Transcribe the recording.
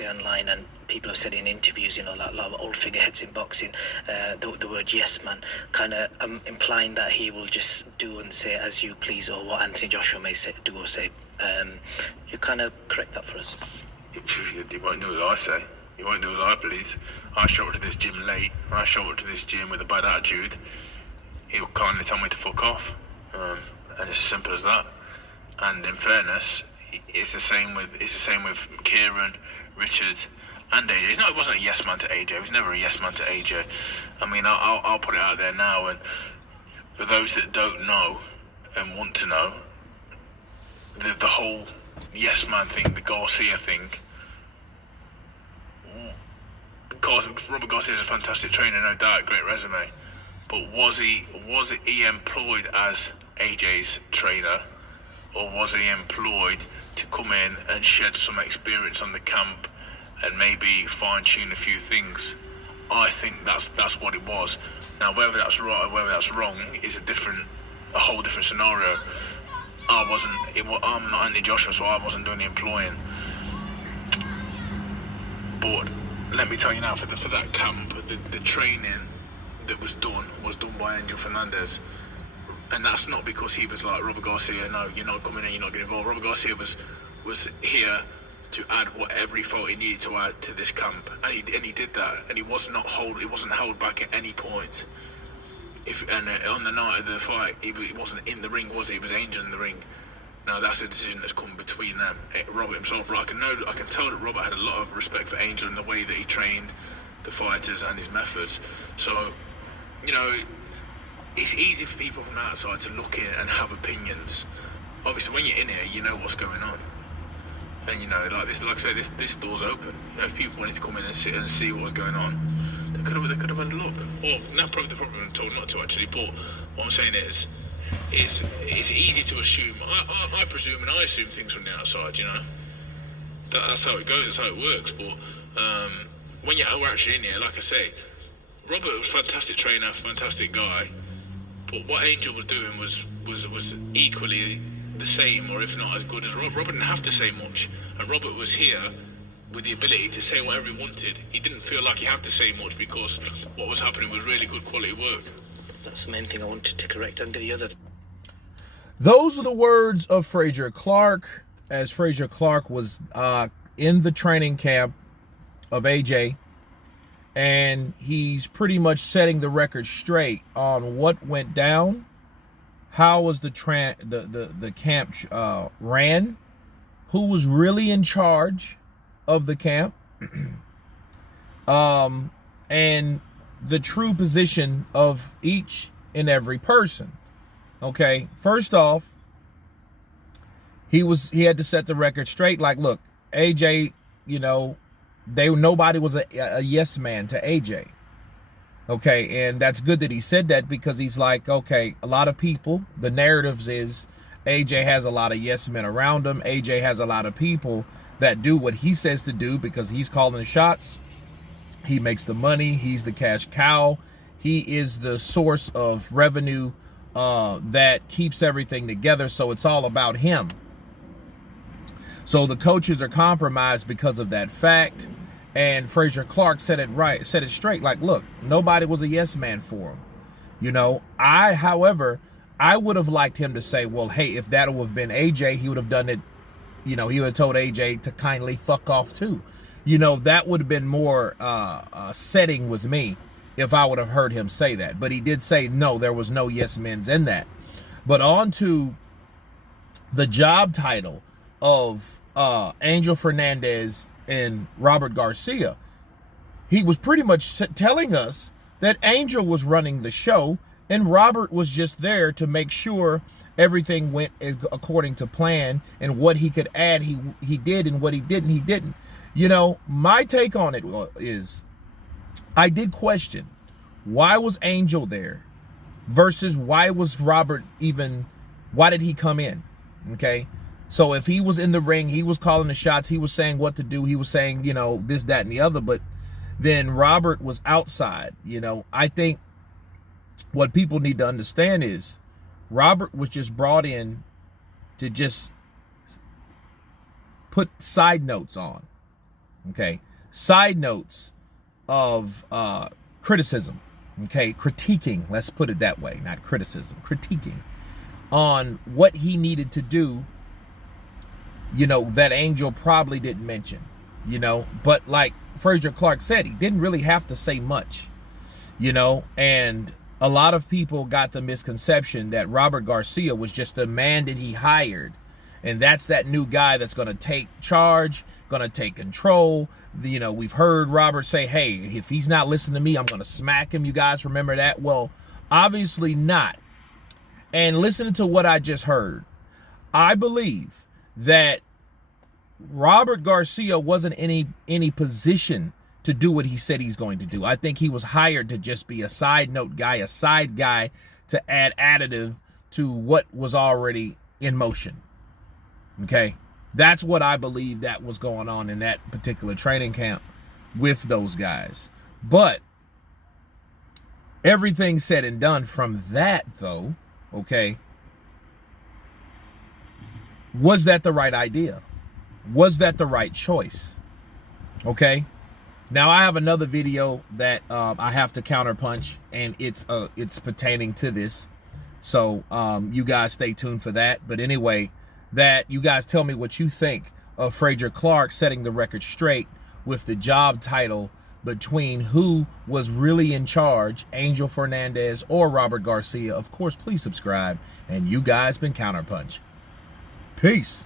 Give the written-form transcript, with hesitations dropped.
say online, and people have said in interviews, you know, like a lot of old figureheads in boxing, the word yes man, kind of implying that he will just do and say as you please, or what Anthony Joshua may say, do or say. You kind of correct that for us. He won't do as I say. He won't do as I please. I show up to this gym late. I show up to this gym with a bad attitude. He'll kindly tell me to fuck off. And it's as simple as that. And in fairness, it's the same with Kieran, Richard, and AJ. He wasn't a yes man to AJ. He was never a yes man to AJ. I mean, I'll put it out there now, and for those that don't know and want to know, the whole yes man thing, the Garcia thing. Robert Garcia is a fantastic trainer, no doubt, great resume. But was he employed as AJ's trainer, or was he employed to come in and shed some experience on the camp and maybe fine-tune a few things? I think that's what it was. Now, whether that's right or whether that's wrong is a whole different scenario. I'm not Anthony Joshua, so I wasn't doing the employing. But let me tell you now, for that camp, the training that was done by Angel Fernandez. And that's not because he was like, Robert Garcia, no, you're not coming in, you're not getting involved. Robert Garcia was here to add whatever he felt he needed to add to this camp, and he did that, and he wasn't held back at any point. On the night of the fight, he wasn't in the ring, was he? He was Angel in the ring. Now that's a decision that's come between them. Robert himself, but I can tell that Robert had a lot of respect for Angel and the way that he trained the fighters and his methods. So, you know, it's easy for people from outside to look in and have opinions. Obviously, when you're in here, you know what's going on. And, you know, like I say, this door's open. You know, if people wanted to come in and sit and see what was going on, they could have had a look. Or, no, probably they probably been told not to, actually. But what I'm saying is, it's easy to assume. I presume and I assume things from the outside, you know. That's how it goes, that's how it works. But when we're actually in here, like I say, Robert was a fantastic trainer, fantastic guy. But what Angel was doing was equally the same, or if not as good as Robert. Robert didn't have to say much, and Robert was here with the ability to say whatever he wanted. He didn't feel like he had to say much because what was happening was really good quality work. That's the main thing I wanted to correct. And the other... Those are the words of Frazier Clark, as Frazier Clark was in the training camp of AJ. And he's pretty much setting the record straight on what went down, how was the camp ran, who was really in charge of the camp, and the true position of each and every person. Okay, first off, he had to set the record straight. Like, look, AJ, you know, nobody was a yes man to AJ. Okay, and that's good that he said that, because he's like, okay, a lot of people, the narratives is AJ has a lot of yes men around him. AJ has a lot of people that do what he says to do because he's calling the shots. He makes the money. He's the cash cow. He is the source of revenue that keeps everything together. So it's all about him. So the coaches are compromised because of that fact. And Frazier Clark said it straight. Like, look, nobody was a yes man for him. You know, however, I would have liked him to say, well, hey, if that would have been AJ, he would have done it. You know, he would have told AJ to kindly fuck off too. You know, that would have been more setting with me if I would have heard him say that. But he did say, no, there was no yes men's in that. But on to the job title of Angel Fernandez and Robert Garcia. He was pretty much telling us that Angel was running the show and Robert was just there to make sure everything went according to plan, and what he could add, he did, and what he didn't, he didn't. You know, my take on it is, I did question, why was Angel there versus why was Robert why did he come in? Okay. So if he was in the ring, he was calling the shots, he was saying what to do, he was saying, you know, this, that, and the other, but then Robert was outside. You know, I think what people need to understand is Robert was just brought in to just put side notes on. Okay. Side notes of criticism. Okay. Critiquing, let's put it that way, not criticism, critiquing on what he needed to do, you know, that Angel probably didn't mention, you know, but like Frazier Clark said, he didn't really have to say much, you know, and a lot of people got the misconception that Robert Garcia was just the man that he hired. And that's that new guy that's going to take charge, going to take control. You know, we've heard Robert say, hey, if he's not listening to me, I'm going to smack him. You guys remember that? Well, obviously not. And listening to what I just heard, I believe that Robert Garcia wasn't in any position to do what he said he's going to do. I think he was hired to just be a side note guy, a side guy to add additive to what was already in motion. Okay, that's what I believe that was going on in that particular training camp with those guys. But everything said and done from that, though, okay, was that the right idea? Was that the right choice? Okay, now I have another video that I have to counterpunch, and it's pertaining to this, so you guys stay tuned for that. But anyway, that you guys tell me what you think of Frazier Clark setting the record straight with the job title between who was really in charge, Angel Fernandez or Robert Garcia. Of course, please subscribe, and you guys been Counterpunch. Peace.